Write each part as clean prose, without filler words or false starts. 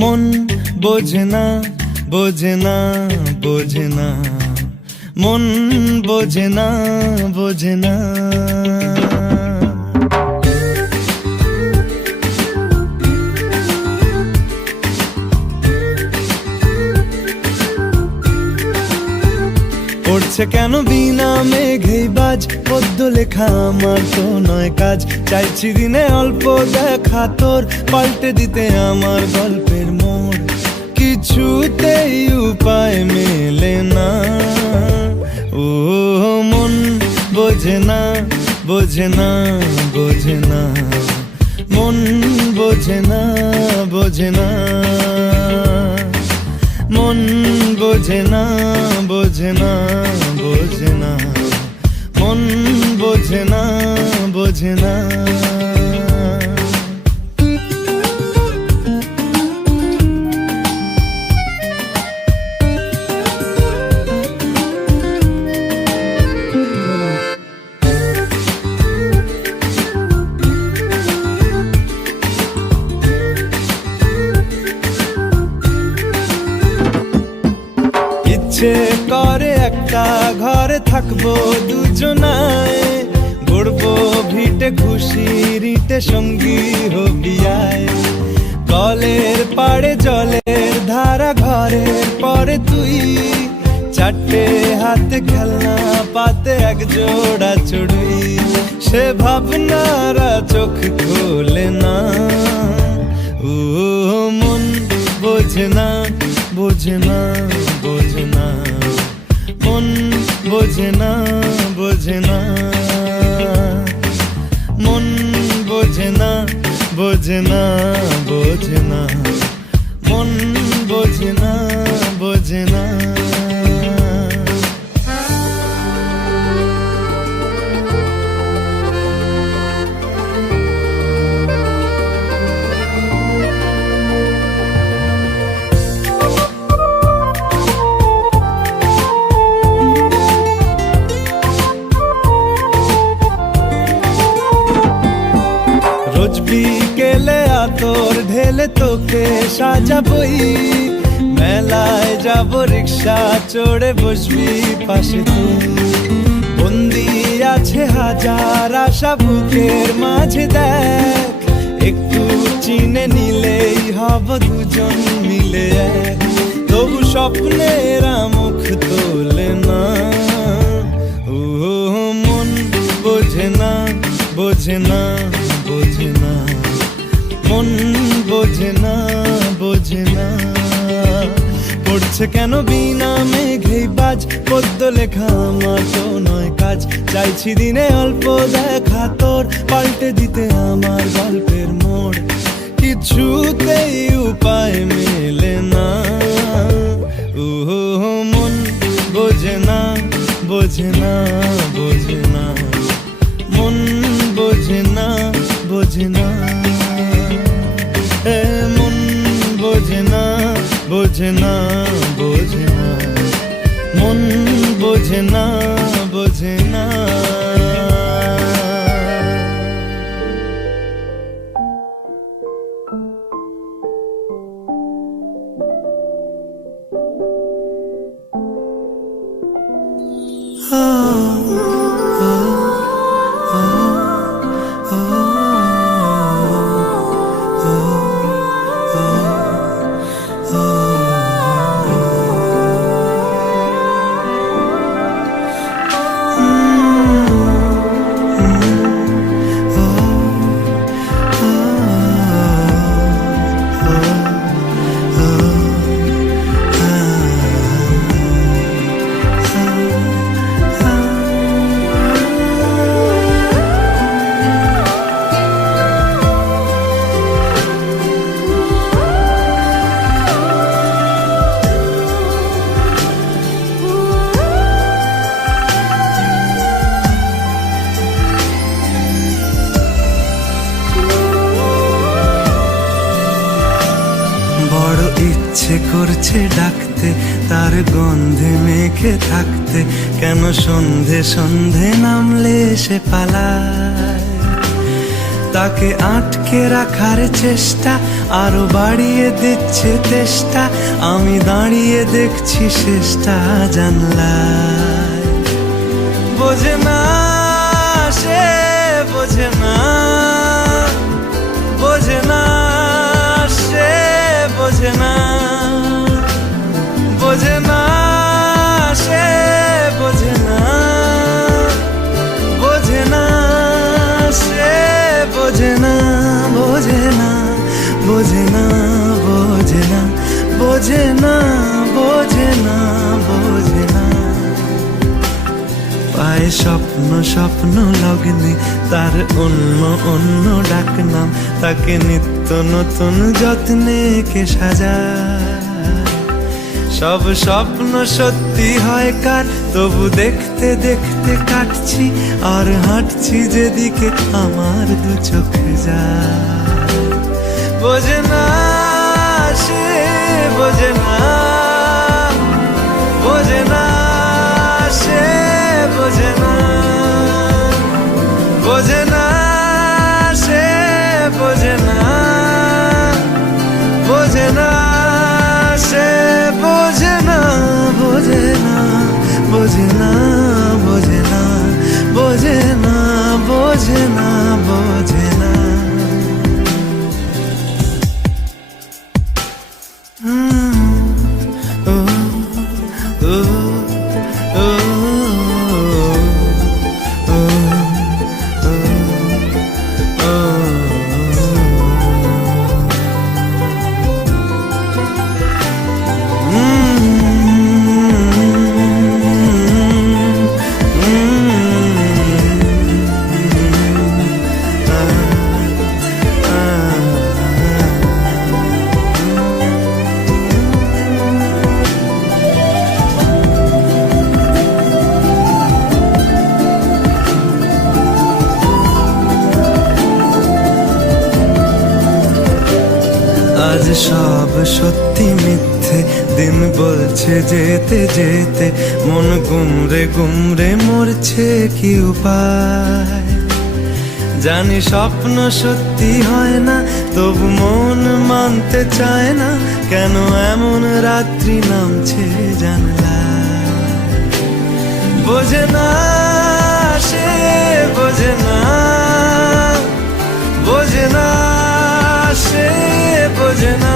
মন বোঝে না, বোঝে না, বোঝে না, মন বোঝে না, বোঝে না। পড়ছে কেন বিনা মেঘেই বাজ, পদ্য লেখা আমার তো নয় কাজ। চাইছি দিনে অল্প দেখা তোর, পাল্টে দিতে আমার গল্পের মোড়। কিছুতেই উপায় মেলে না, ও মন বোঝে না, বোঝে না, বোঝে না, মন বোঝে না, বোঝে না, মন বোঝে না, বোঝে না, বোঝে না, মন বোঝে না, বোঝে না। ইচ্ছে করে একটা ঘরে থাকবো দুজনায়, গড়বো ভিটে খুশির ইটে সঙ্গী হবি আয়। কলের পাড়ে জলের ধারা, ঘরের পরে তুই, চারটে হাতে খেলনা পাতে এক জোড়া চড়ুই। সে ভাবনারা চোখ খোলে না, ও মন বোঝে না, বোঝে না, বোঝে না, মন বোঝে না, বোঝে না, মন বোঝে না, বোঝে না, বোঝে না, মন বোঝে না, বোঝে না। রোজ বিকেলে আতর ঢেলে তোকে সাজাবই, মেলায় যাব রিক্সা চড়ে বসবি পাশে তুই। বন্দি আছে হাজার আশা বুকের মাঝে, দেখ একটু চিনে নিলেই হব দুজন মিলে এক। তবু স্বপ্নেরা মুখ তোলে না, ও মন বোঝে না, বোঝে না, বোঝে না, মন বোঝে না, বোঝে না। পড়ছে কেন বিনা মেঘেই বাজ, পদ্য লেখা আমার তো নয় কাজ। চাইছি দিনে অল্প দেখা তোর, পাল্টে দিতে আমার গল্পের মোড়। কিছুতেই উপায় মেলে না, ও মন বোঝে না, বোঝে না, বোঝে না, মন বোঝে না, বোঝে না, মন বোঝে না, বোঝে না, বোঝে না, মন বোঝে না, বোঝে না। ইচ্ছে করছে ডাকতে, তার গন্ধে মেখে থাকতে। কেন সন্ধে সন্ধে নামলে সে পালায়, তাকে আটকে রাখার চেষ্টা আরো বাড়িয়ে দিচ্ছে তেষ্টা। আমি দাঁড়িয়ে দেখছি শেষটা জানলায়। বোঝে না সে, বোঝে না, বোঝে না সে, বোঝে না, বোঝে না সে, বোঝে না, বোঝে না সে, বোঝে না, বোঝে না, বোঝে না, বোঝে না, বোঝে না, বোঝে না, বোঝে না। পায়ে স্বপ্ন স্বপ্ন লগ্নে তার অন্য অন্য ডাকনাম, তাকে নিত্য নতুন যত্নে কে সাজায়। সব স্বপ্ন সত্যি হয় কার, তবু দেখতে দেখতে কাটছি আর হাঁটছি যেদিকে আমার দু চোখ যায়। বোঝে না সে, বোঝে না, বোঝে না সে, বোঝে না, বোঝে না সে, বোঝে না, বোঝে না সে, বোঝে না, বোঝে না, বোঝে না, বোঝে না, বোঝে না, বোঝে না, বোঝে না। আজ সব সত্যি মিথ্যে, দিন বলছে যেতে যেতে মন গুমরে গুমরে মরছে কি উপায়। জানি স্বপ্ন সত্যি হয় না, তবু মন মানতে চায় না, কেন এমন রাত্রি নামছে জানলায়। বোঝে না সে, বোঝে না, বোঝে না সে, বোঝে না,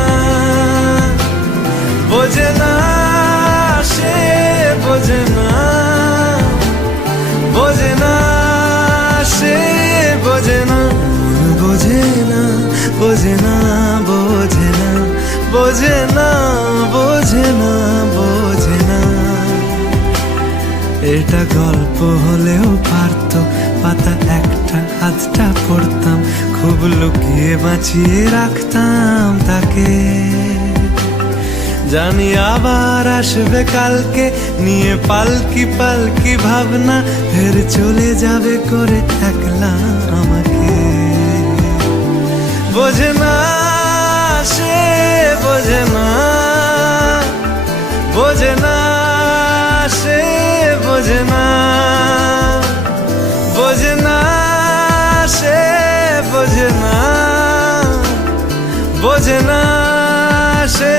বোঝে না সে, বোঝে না, বোঝে না সে, বোঝে না, বোঝে না, বোঝে না, বোঝে না, বোঝে না, বোঝে না, বোঝে না। এটা গল্প হলেও পারতো, পাতা একটা হাতটা পড়তাম, খুব লুকিয়ে বাঁচিয়ে রাখতাম তাকে। জানি আবার আসবে কালকে, নিয়ে পালকি পালকি ভাবনা, ফের চলে যাবে করে একলা আমাকে। বোঝে না সে, বোঝে না, বোঝে না সে, বোঝে না, বোঝে না সে, বোঝে না, বোঝে না সে,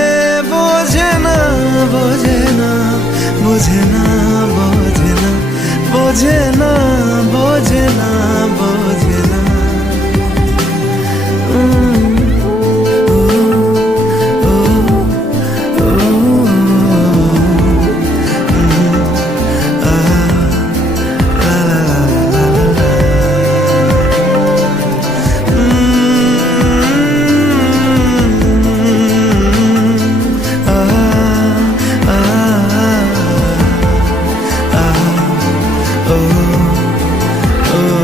বোঝে না, বোঝে না, বোঝে না, বোঝে না, বোঝে না, বোঝে না, বোঝে না। oh, oh, oh.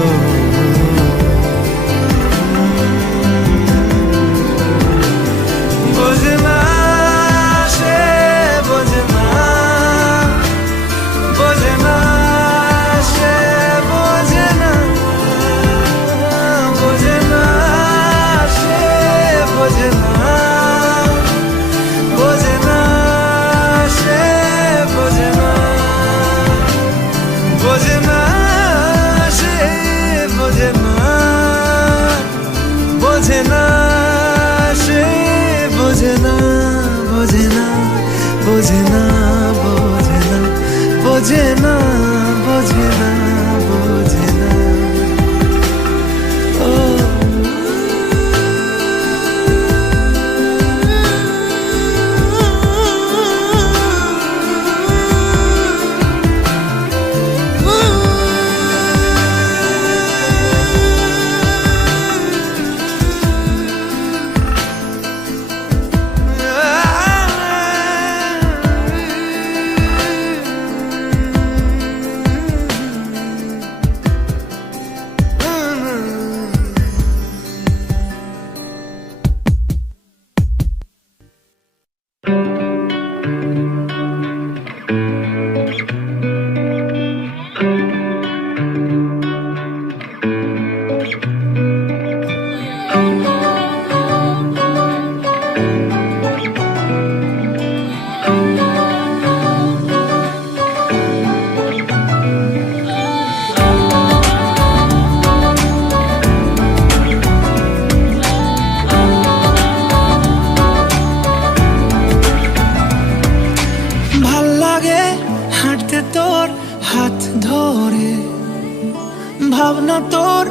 তোর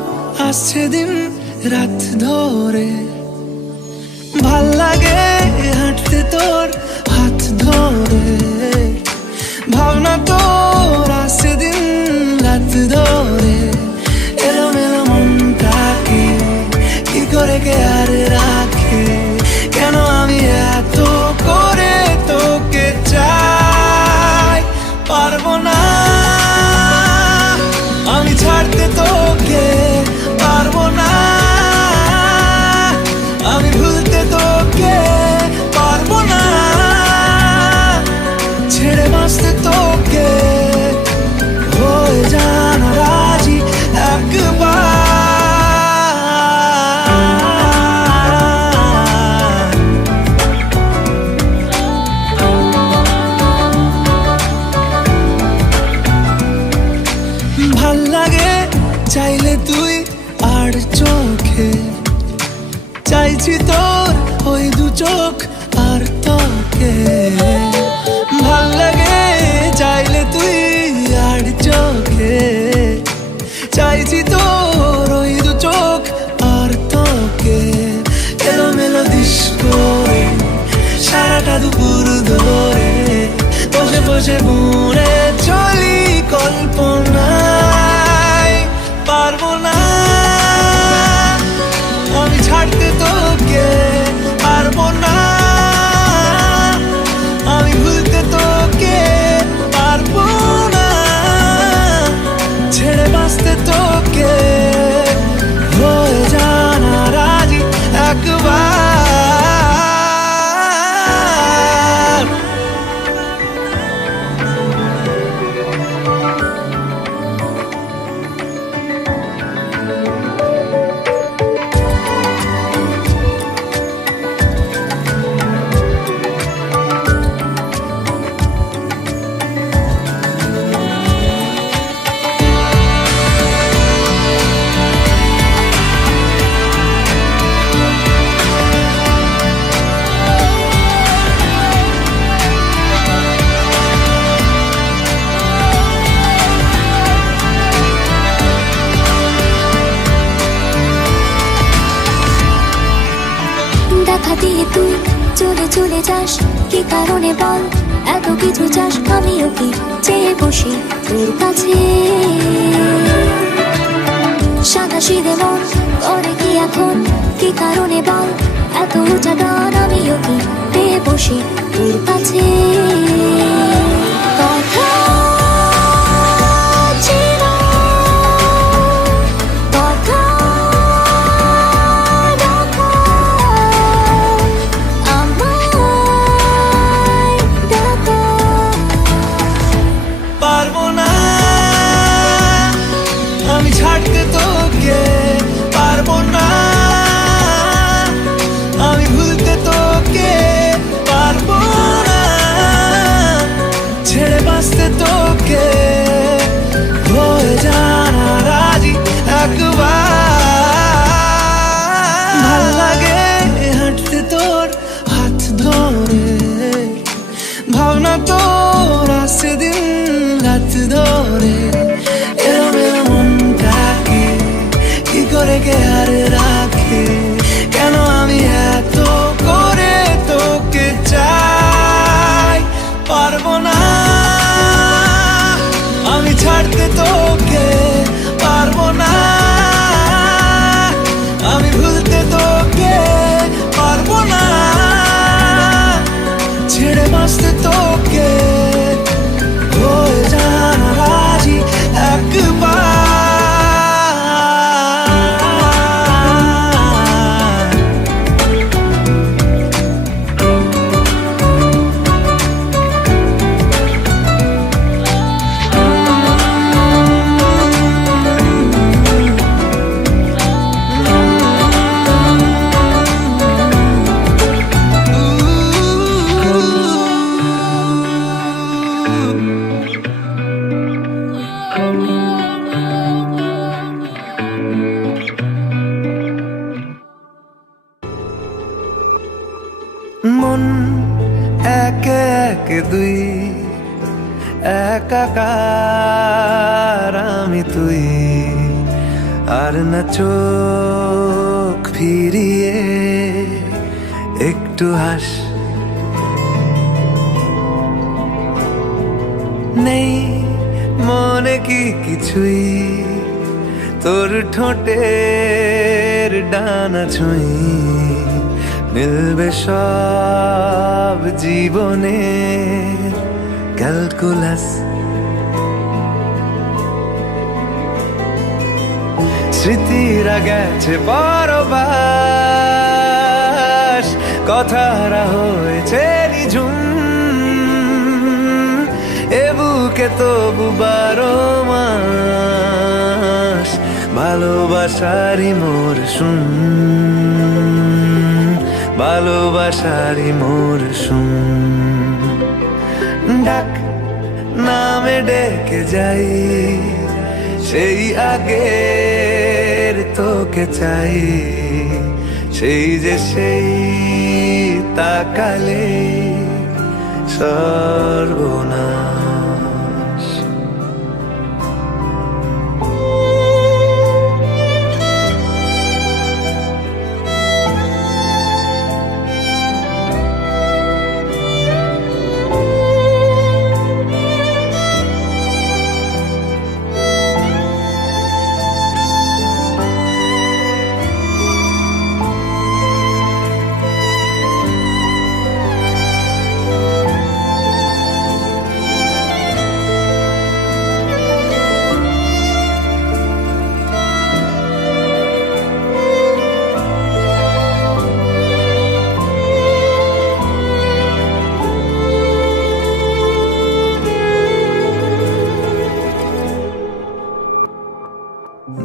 আসছে দিন রাত ধরে, ভাল লাগে হাঁটতে তোর হাত ধরে। ভাবনা তোর আসছে দিন রাত ধরে, এলোমেলো মনটাকে কি করে কে আর রাখে? কেন আমি এত করে তোকে চাই, পারবো না আমি ছাড়তে তোকে, পারবো না আমি ভুলতে তোকে, পারবো না ছেড়ে বাঁচতে তোকে। হয়ে যান রাজি একবার, ভাল লাগে চাইলে তুই আর চোখে, চাইছি তোর ওই দু চোখ আর তোকে। ভাল লাগে চাইলে তুই আর চোখে, চাইছি তোর ওই দু চোখ আর তোকে। এলোমেলো দিস করে সারাটা দুপুর ধরে, বসে বসে বুড়ে চলি কল্পনায়। পারবো না আমি ছাড়তে তোকে, পারবো না আমি ভুলতে তোকে, পারবো না ছেড়ে বাঁচতে তোকে। হয়ে জানা রাজি একবার, দেখা দিয়ে তুই চলে চলে যাস, কি কারণে বল এত কিছু চাস? আমিও কি চেয়ে বসি তোর কাছে, সাদা সিধে মন করে কি এখন? কি কারণে বল এত উঁচা ডান? আমিও কি পেয়ে বসি তোর কাছে। কথা ছিল, কথা রাখা, আমায় ডাকা। পারবো না আমি ছাড়তে তোকে, পারবো না আমি ভুলতে তোকে, পারবো না ছেড়ে বাঁচতে তোকে। হয়ে জানা রাজি একবার, ভাল লাগে হাঁটতে তোর হাত ধরে। ভাবনা তোর আসছে দিন রাত ধরে, এলোমেলো মনটাকে কি করে কে আর রাখে? কেন আমি এত করে তোকে চাই, পারবো না আমি ছাড়তে তোকে, পারবো না আমি ভুলতে তোকে, পারবো না ছেড়ে বাঁচতে তোকে। হয়ে জানা রাজি একবার, মন একে একে দুই, একাকার আমি তুই, আর না চোখ ফিরিয়ে একটু হাস। নেই মনে কি কিছুই, তোর ঠোঁটের ডানা ছুঁই মিলবে সব জীবনে ক্যালকুলাস। স্মৃতিরা গেছে পরবাস, কথারা হয়েছে নিঝুম, এ বুকে তবু 12 মাস ভালোবাসারই মরশুম, ভালোবাসারই মরশুম। ডাক নামে ডেকে যাই, সেই আগের তোকে চাই, সেই যে সেই তাকালে সর্বনাশ।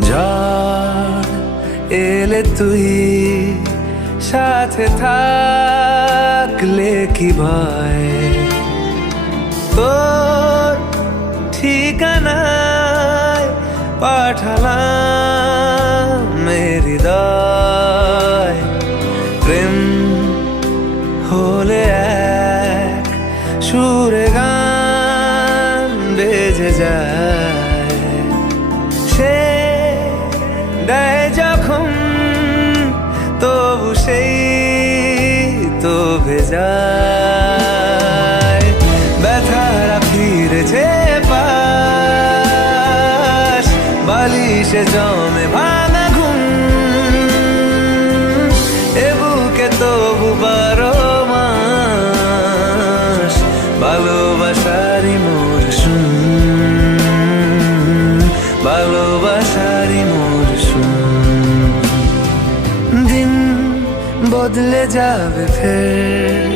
ঝড় এলে তুই সাথে থাকলে কি ভয়, তোর ঠিকানায় পাঠালাম হৃদয়। প্রেম হলে এক সুরে গান বেজে যায়, সে দেয় যখন তবু সেই তো ভেজায়। ব্যথারা ফিরেছে পাশ, বালিশে জমে ভাঙা ঘুম, এ বুকে তবু 12 মাস ভালোবাসারই মরশুম, ভালোবাসারই মরশুম। দিন বদলে যাবে ফের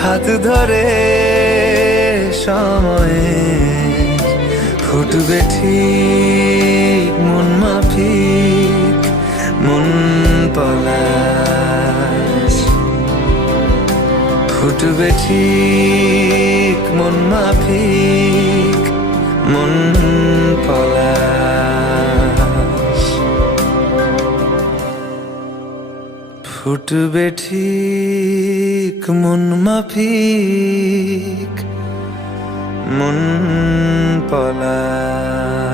হাত ধরে সময়ে, ফুটবে ঠিক মন মাফিক মন পলাশ, ফুটবে ঠিক মন মাফিক মন পলাশ, ফুটবে ঠিক মন মাফিক মন পলাশ।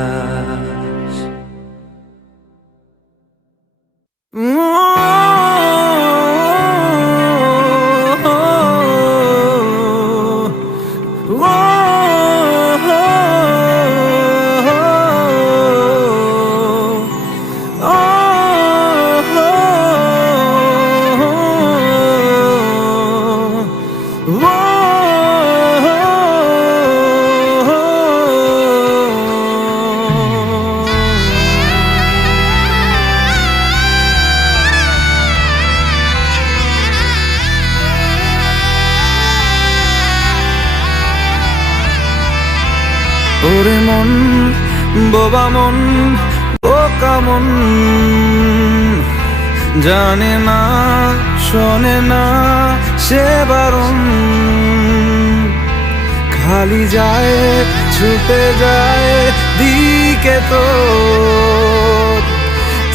ওরে মন বোবা মন বোকা মন, জানে না শোনে না সে বারণ, খালি যায় ছুটে যায় দিকে তো,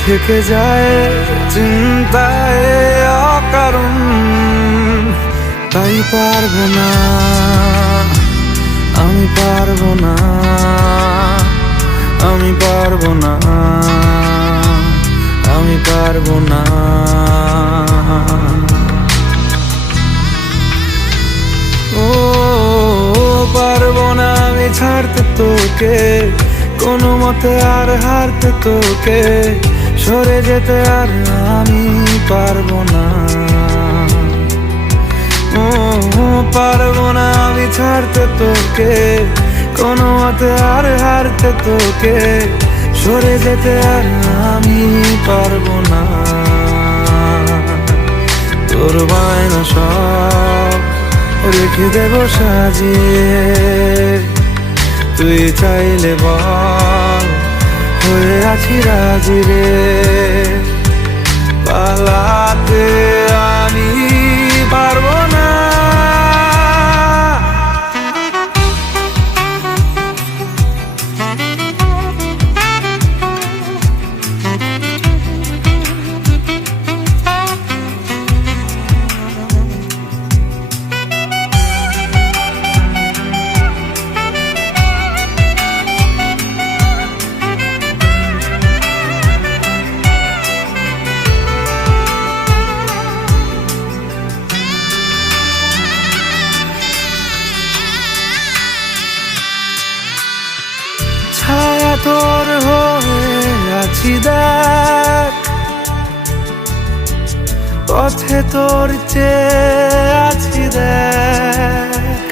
থেকে যায় চিন্তায় অকারণ। তাই পারবো না আমি, পারবো না আমি, পারবো না। আমি পারবো না। ও পারবো না আমি ছাড়তে তোকে, কোনো মতে আর হারতে তোকে, সরে যেতে আর আমি পারবো না। ও পারবো না আমি ছাড়তে তোকে, কোনো মতে আর হারতে তোকে, সরে যেতে আর আমি পারবো না। তোর বায়না সব রেখে দেবো সাজিয়ে, তুই চাইলে বল হয়ে আছি রাজি রে। পালাতে আমি পারবো না। ছায়া তোর হয়ে আছি দেখ, পথে তোর চেয়ে আছি দেখ।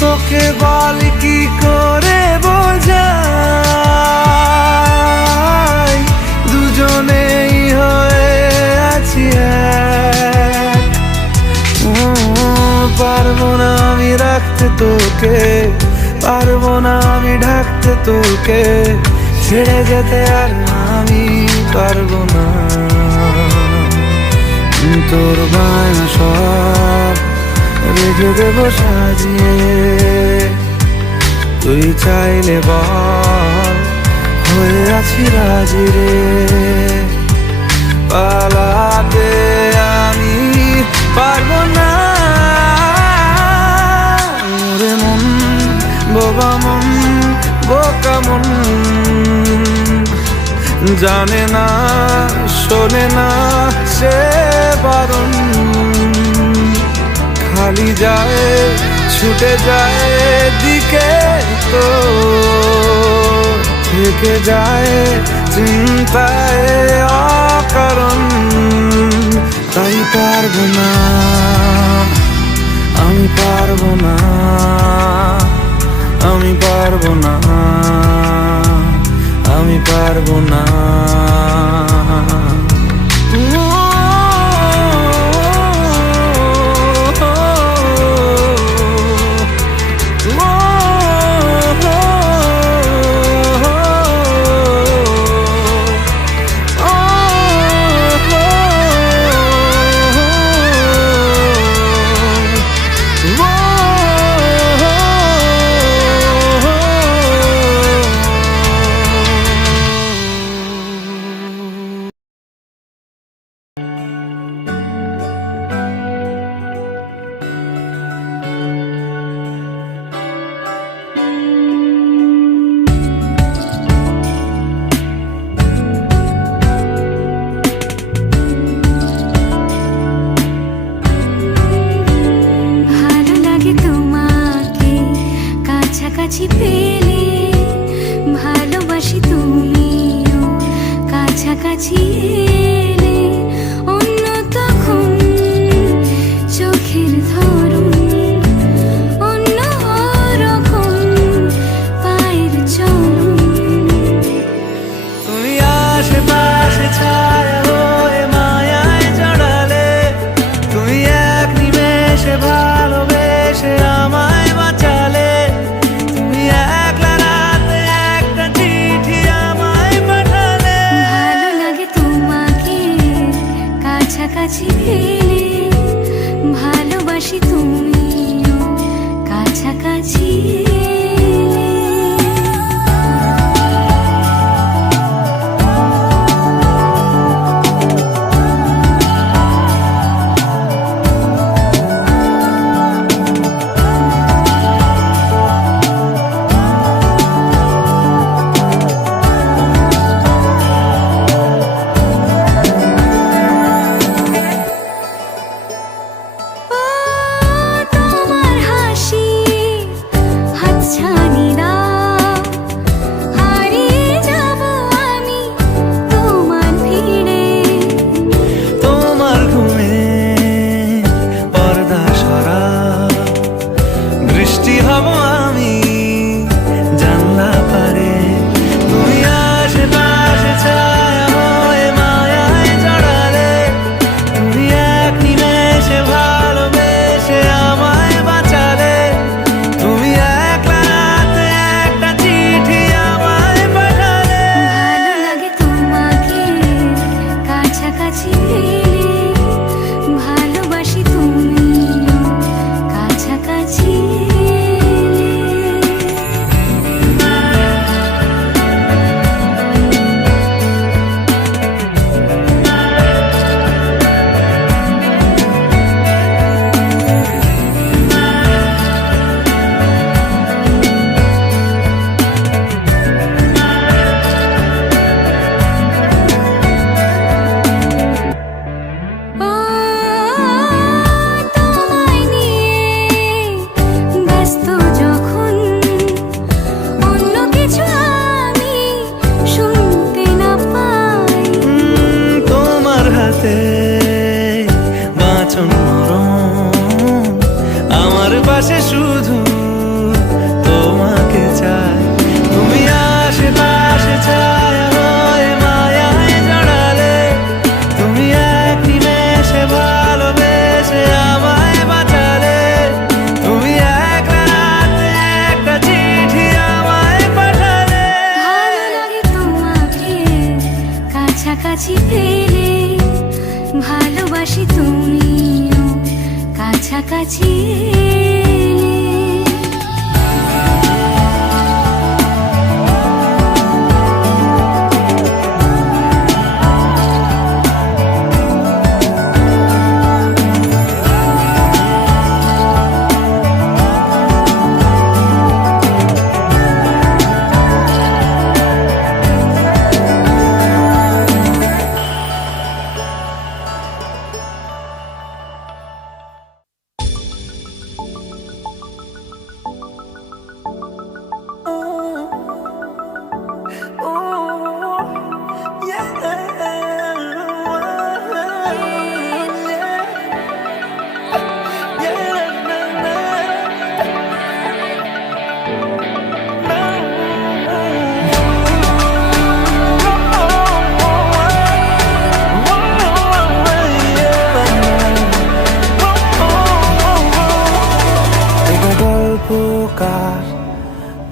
তোকে বল কি করে বোঝাই, দুজনেই হয়ে আছি এক। পারবো না আমি রাখতে তোকে, পারবো না আমি ঢাকতে তোকে, ছেড়ে যেতে আর আমি পারবো না। তোর বায়না সব রেখে দেবো সাজিয়ে, তুই চাইলে বল হয়ে আছি রাজি রে। পালাতে আমি পারবো না। ওরে মন বোবা মন বোকা মন, জানে না শোনে না সে বারণ, খালি যায় ছুটে যায় দিকে, তো থেকে যায় চিন্তায় অকারণ। তাই পারবো না আমি পারবো না, আমি পারবো না, আমি পারবো না। কাছাকাছি পেলে ভালোবাসি, তুমিও কাছাকাছি এলে অন্য তখন চোখের ধরন, অন্য রকম পায়ের চরণ। তুমি আশেপাশে ছায়া হয়ে মায়ায় জড়ালে, তুমি এক নিমেষে ভালোবেসে আমায় বাঁচালে। তুমি একলা রাতে একটা চিঠি আমায় পাঠালে। ভালো লাগে তোমাকে কাছাকাছি পেলে, ভালোবাসি তুমিও কাছাকাছি এলে। সে শুধু তোমাকে চায়। তুমি আশেপাশে ছায়া হয়ে মায়ায় জড়ালে, তুমি এক নিমেষে ভালোবেসে আমায় বাঁচালে, তুমি এক রাতে একটা চিঠি আমায় পাঠালে। ভালো লাগে তোমাকে কাছাকাছি পেলে, ভালোবাসি তুমিও কাছাকাছি এলে।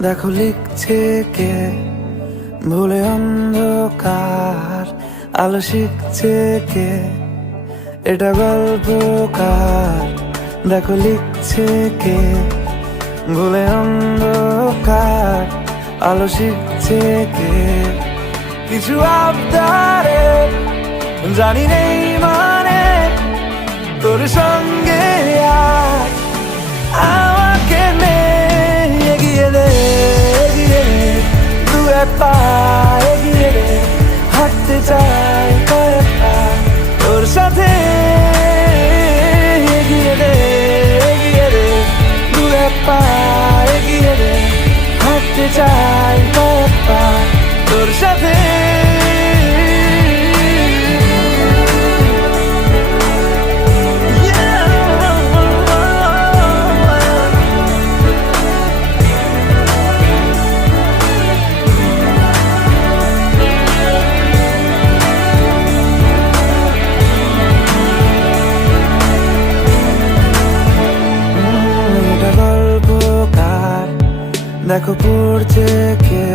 দেখো লিখছে কে, ভুলে অন্ধকার আলো শিখছে কে। এটা গল্পকার, দেখো লিখছে কে, ভুলে অন্ধকার আলো শিখছে কে। কিছু আবদারে জানি নেই মানে, তোর সঙ্গে আজ আমাকে নে। এগিয়ে দে, এগিয়ে দে, দু এক পা এগিয়ে দে, হাঁটতে চাই কয়েক পা তোর সাথে। এগিয়ে দে, এগিয়ে দে, দু এক পা এগিয়ে দে, হাঁটতে চাই কয়েক পা তোর সাথে। দেখো পড়ছে কে,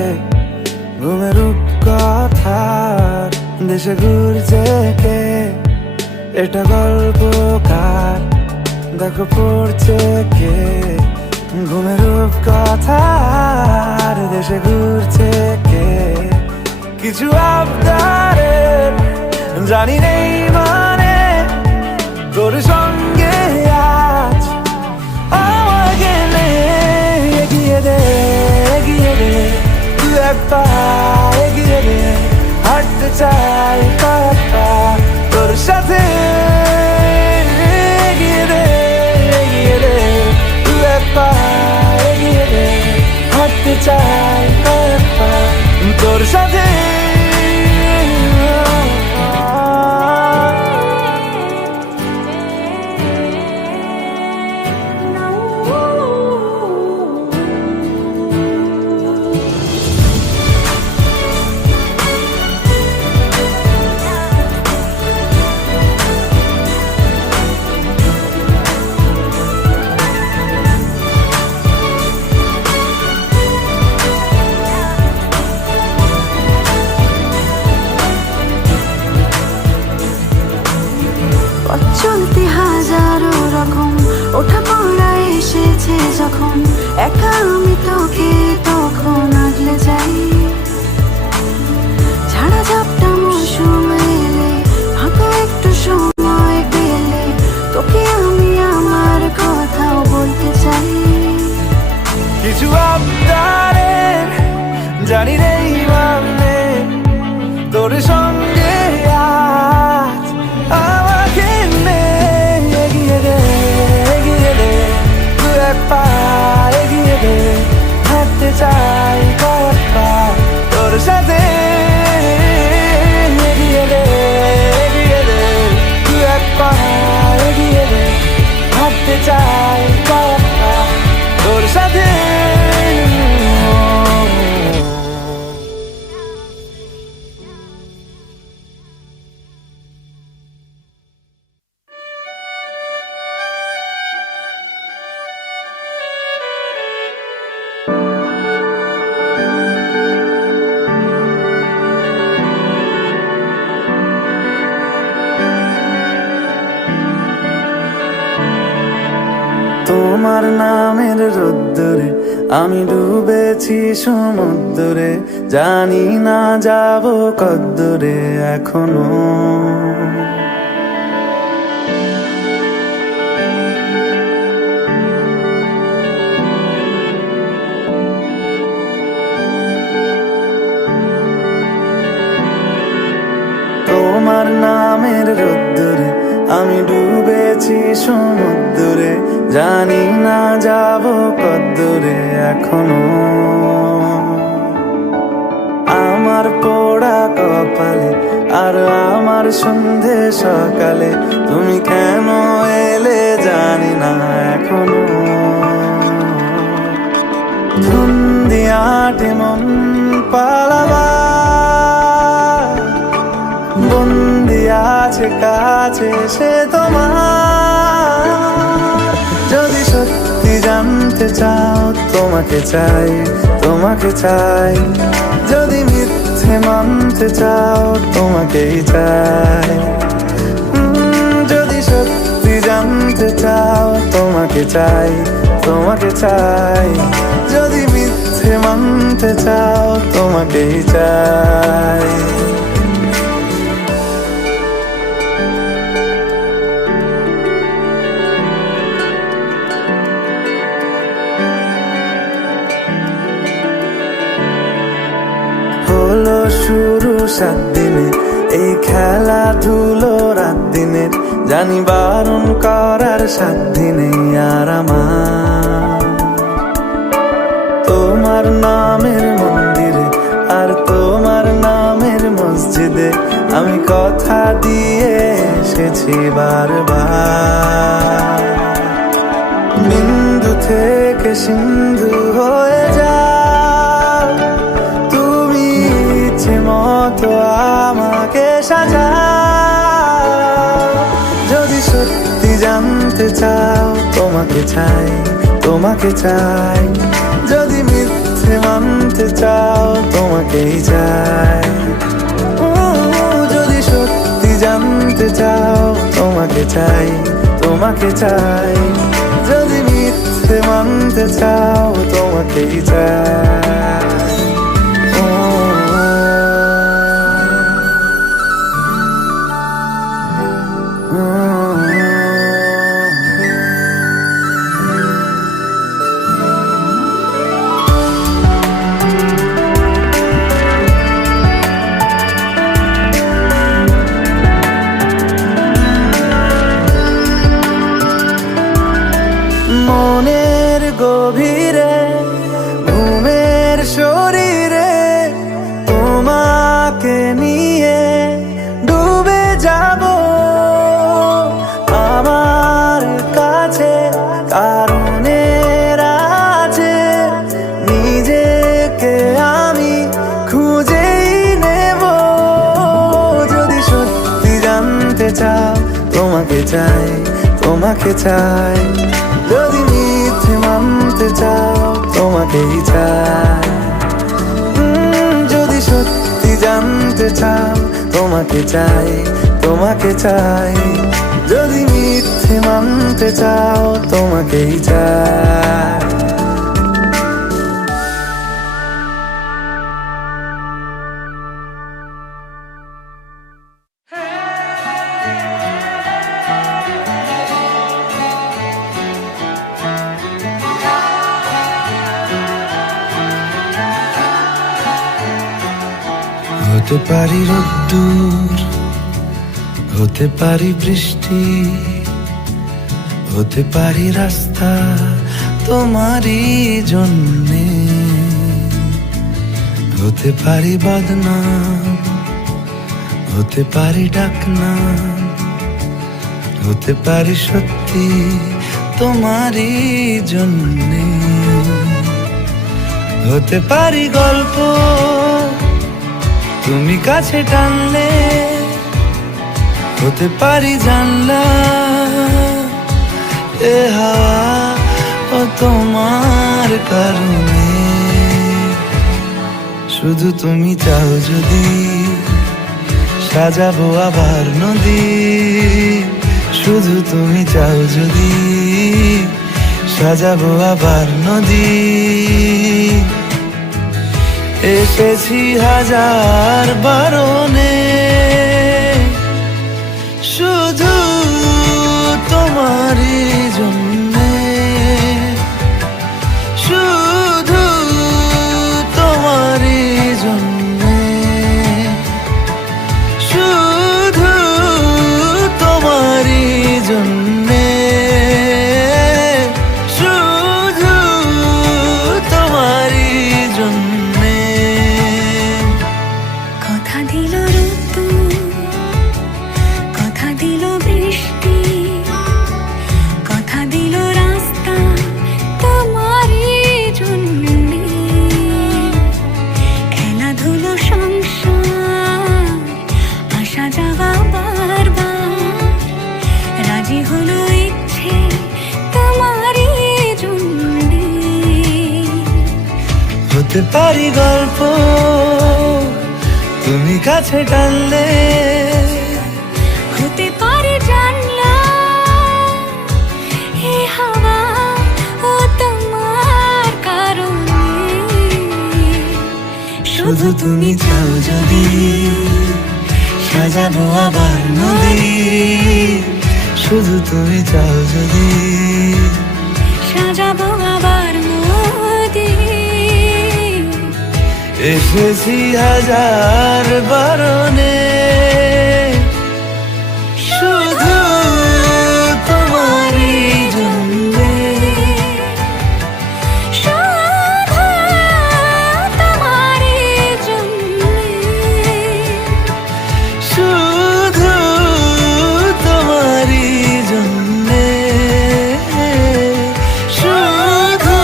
ঘুমের রূপকথার দেশে ঘুরছে কে। এটা গল্পকার, দেখো পড়ছে কে, ঘুমের রূপকথার দেশে ঘুরছে কে। কিছু আবদারের জানি নেই মানে, তোর সঙ্গে আজ আমাকে নে। এগিয়ে দে, এগিয়ে দে, দু এক পা এগিয়ে দে, হাঁটতে চাই কয়েক পা তোর সাথে। এগিয়ে দে, এগিয়ে দে, দু এক পা এগিয়ে দে, হাঁটতে চাই কয়েক পা তোর সাথে। চলতে হাজারো রকম ওঠা পড়া এসেছে যখন, একা আমি তোকে তখন আগলে যাই। ঝাড়া ঝাপটা মৌসুম এলে, ফাঁকা একটু সময় পেলে, তোকে আমি আমার কথাও বলতে চাই। কিছু আবদারের জানি নেই মানে, তোর সঙ্গে আজ আমাকে নে। এগিয়ে দে, এগিয়ে দে, দু এক পা তোমার নামের রোদ্দুরে আমি ডুবেছি সমুদ্রে, জানি না যাব কদ্দুরে এখনো। তোমার নামের রোদ্দুরে আমি ডুবেছি সমুদ্রে, জানি না যাব কদ্দুরে এখনো। আমার পোড়া কপালে আর আমার সন্ধে সকালে তুমি কেন এলে জানি না এখনো। ধুন্দি আটে মন পালাবা, বন্দি আছে কাছে সে তোমার। যদি সত্যি জানতে চাও তোমাকে চাই, তোমাকে চাই। যদি মিথ্যে মানতে চাও তোমাকেই চাই। যদি সত্যি জানতে চাও তোমাকে চাই, তোমাকে চাই। যদি মিথ্যে মানতে চাও তোমাকেই চাই। হলো শুরু 7 দিনে এই খেলাধুলো রাত দিনের, জানি বারণ করার সাধ্য নেই আর আমার। তোমার নামের মন্দিরে আর তোমার নামের মসজিদে আমি কথা দিয়ে এসেছি বারবার। বিন্দু থেকে সিন্ধু হয়ে যাও তুমি, ইচ্ছে মতো আমাকে সাজাও। যদি সত্যি জানতে চাও তোমাকে চাই, তোমাকে চাই। যদি মিথ্যে মানতে চাও তোমাকেই চাই। যদি সত্যি জানতে চাও তোমাকে চাই, তোমাকে চাই। যদি মিথ্যে মানতে চাও তোমাকেই চাই। মনের গভীরে ঘুমের শরীরে তোমাকে নিয়ে ডুবে যাব। আমার কাছে কারণের আছে, নিজেকে আমি খুঁজেই নেব। যদি সত্যি জানতে চাও তোমাকে চাই, তোমাকে চাই। যদি মিথ্যে মানতে চাও তোমাকেই চাই। যদি সত্যি জানতে চাও তোমাকে চাই, তোমাকে চাই। যদি মিথ্যে মানতে চাও তোমাকেই চাই। হতে পারি রোদ্দুর, হতে পারি বৃষ্টি, হতে পারি রাস্তা তোমারই জন্যে। হতে পারি বদনাম, হতে পারি ডাকনাম, হতে পারি সত্যি তোমারই জন্যে। হতে পারি গল্প তুমি কাছে টানলে, হতে পারি জানলা এ হাওয়া ও তোমার কারণে। শুধু তুমি চাও যদি সাজাবো আবার নদী, শুধু তুমি চাও যদি সাজাবো আবার নদী। এসেছি হাজার বারণে, শুধু তোমারই জন্যে, শুধু তোমারই জন্যে, শুধু তোমারই জন্যে, শুধু তোমারই জন্যে। কথা দিল ঋতু, কথা দিল বৃষ্টি, কথা দিল রাস্তা তোমারই জন্যে। খেলাধুলো সংসার আসা যাওয়া বারবার, রাজি হলো ইচ্ছে তোমারই জন্যে। হতে পারি গল্প তুমি কাছে টানলে, হতে পারে জানলা এ হাওয়া ও তোমার কারণে। শুধু তুমি চাও যদি সাজাবো আবার নদী, শুধু তুমি চাও যদি সাজাবো আবার নদী। এসেছি হাজার বারণে, শুধু তোমারই জন্যে, শুধু তোমারই জন্যে, শুধু তোমারই জন্যে, শুধু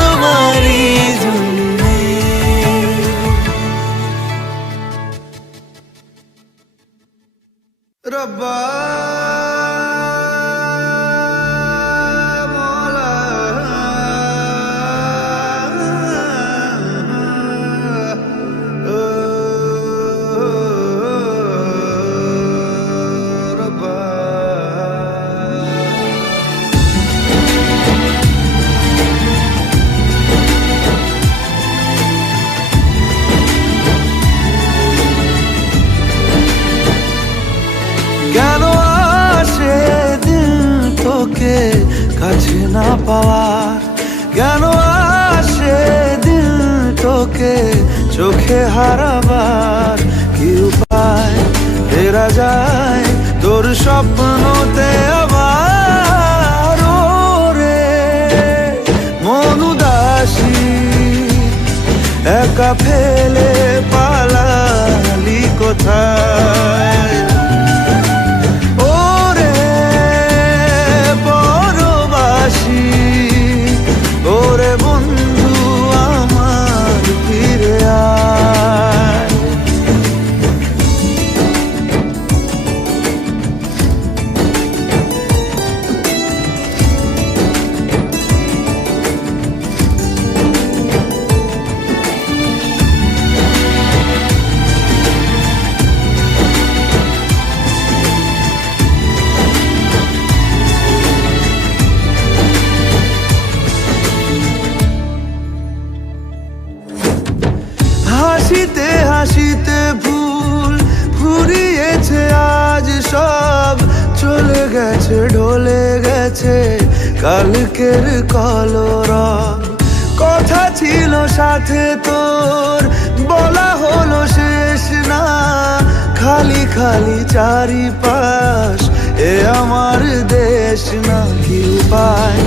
তোমারই জন্যে। রব্বা মওলা, রব্বা। কেন আসে দিল তোকে কাছে না পাওয়ার, কেন আসে দিল তোকে চোখে হারাবার। কি উপায় ফেরা যায় তোর স্বপ্নতে আবার, ওরে মন উদাসী একা ফেলে পালালি কোথায়। ওরে পরবাসী, ওরে বন্ধু আমার ফিরে আয়। হাসিতে হাসিতে ভুল ফুরিয়েছে আজ সব, চলে গেছে ঢলে গেছে কালকের কলরব। কথা ছিল সাথে তোর বলা হলো শেষ না, খালি খালি চারিপাশ এ আমার দেশ না। কি উপায়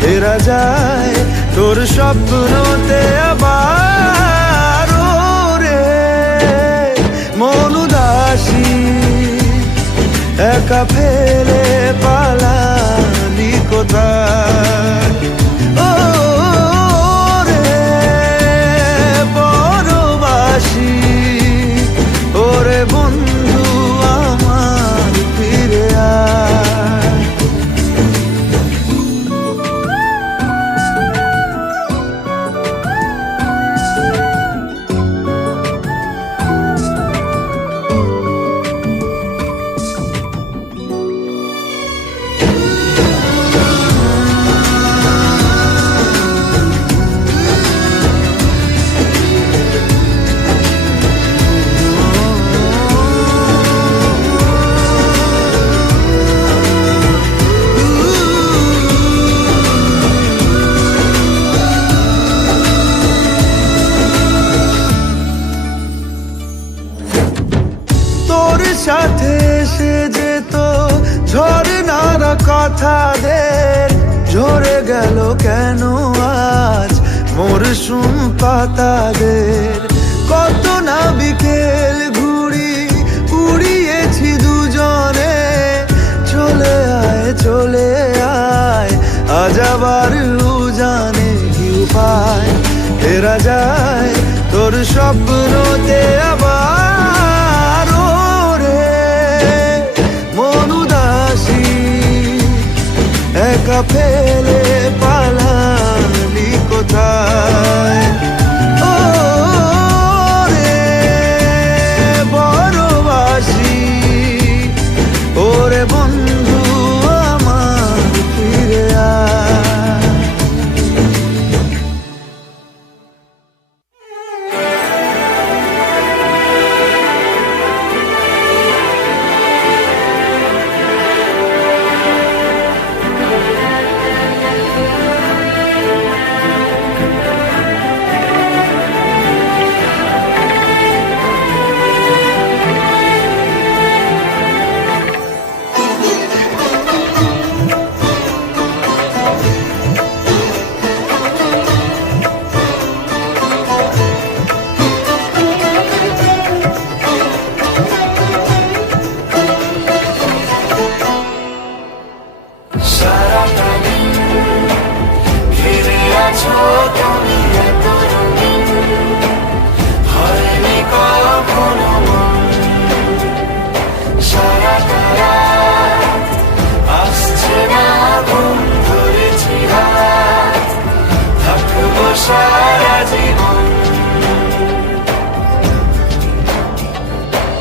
ফেরা যায় তোর স্বপ্নতে আবার, ওরে মন উদাসী একা ফেলে পালালি কোথায়। ওরে পরবাসী, ওরে বন্ধু আমার ফিরে আয়। সাথে এসে যেত ঝর্ণার কথাদের, ঝরে গেল কেন আজ মরশুম পাতাদের। কত না বিকেল ঘুড়ি উড়িয়েছি দুজনে, চলে আয় চলে আয় আজ আবার উজানে। কি উপায় ফেরা যায় তোর স্বপ্নতে আবার? ওরে মন উদাসী একা ফেলে পালালি কোথায়? ও রে বড়বাসি, ওরে বন্ধু আমার ফিরে আয়।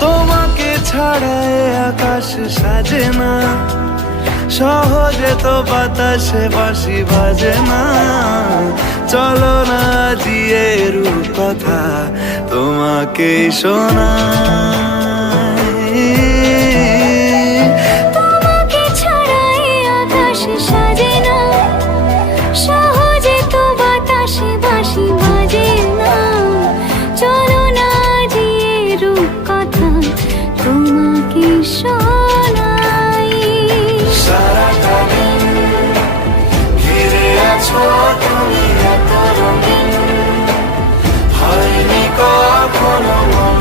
তোমাকে ছাড়া এ আকাশ সাজে না, সহজে তো বাতাসে বাঁশি বাজে না। চলো না জিয়ে রূপ কথা তোমাকে শোনাই। তোমাকে ছাড়া এই আকাশ সাজে না, সহজে তো বাতাসে বাঁশি বাজে না। চলো না জিয়ে রূপ কথা তোমাকে শোনাই। সারাটা দিন ঘিরে আছো তুমি এত রঙিন, হয়নি কখনো মন।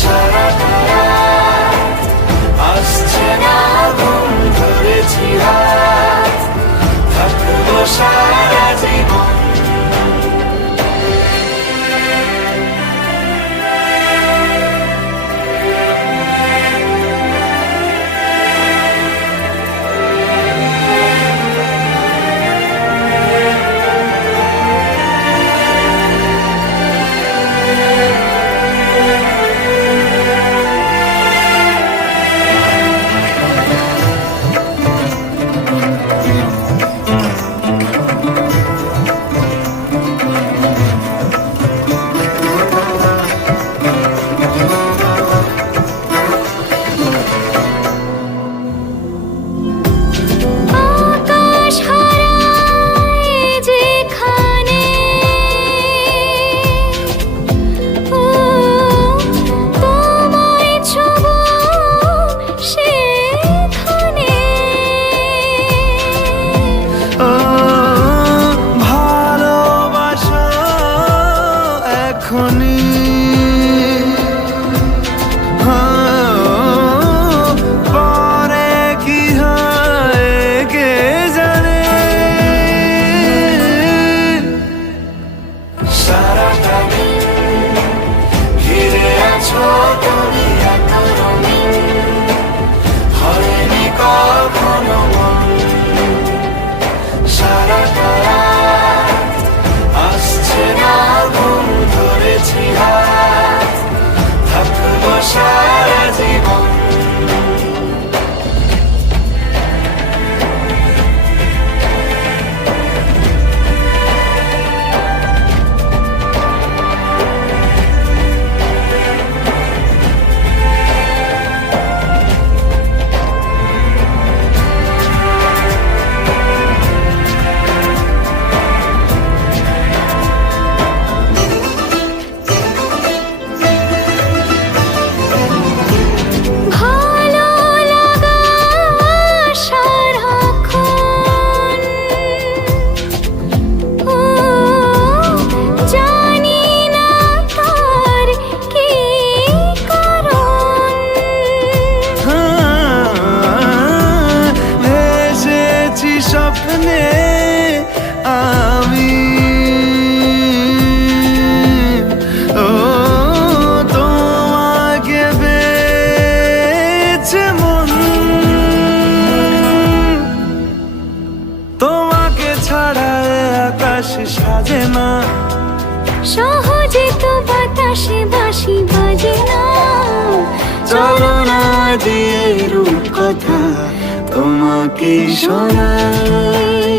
সারাটা রাত আসছে না ঘুম, ধরেছি হাত থাকবো সারা জীবন। সাজিয়ে রূপকথা তোমাকে শোনাই।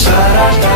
সারাটা